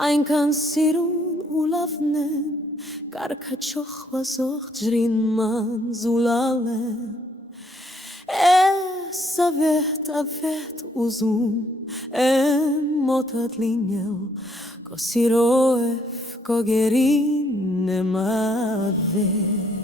այնքան սիրուն ու լավն եմ, կարգաչող վազող ջրին ման զուլալ եմ, ես ավետ ուզում եմ մոտդ լինել, քո սիրով քո գերին եմ ավետ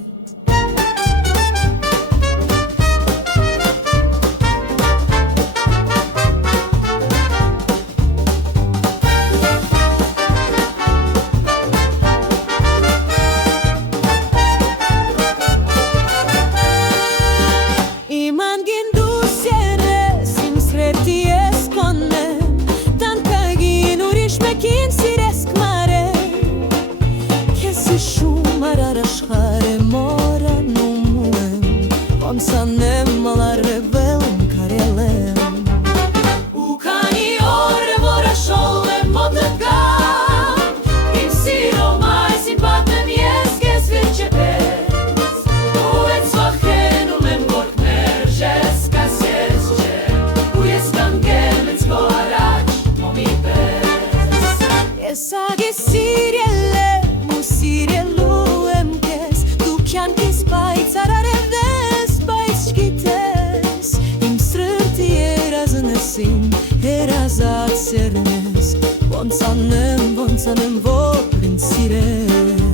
Ոնց անեմ ալարվել եմ կարել եմ ու քանի օր է որ աշոլ եմ մոտդ գամ իմ սիրո մայսին պատմեմ ես քեզ վերջապես ու ես վախենում եմ որ կմերժես կասես չէ ու ես կանգեմ ինձ քո առաջ մոմի պես ես ագի սիրել եմ ու սիրելու եմ քեզ դու կյանքիս պայծառ Երազած սերնես Ոնց անեմ որ ինձ սիրես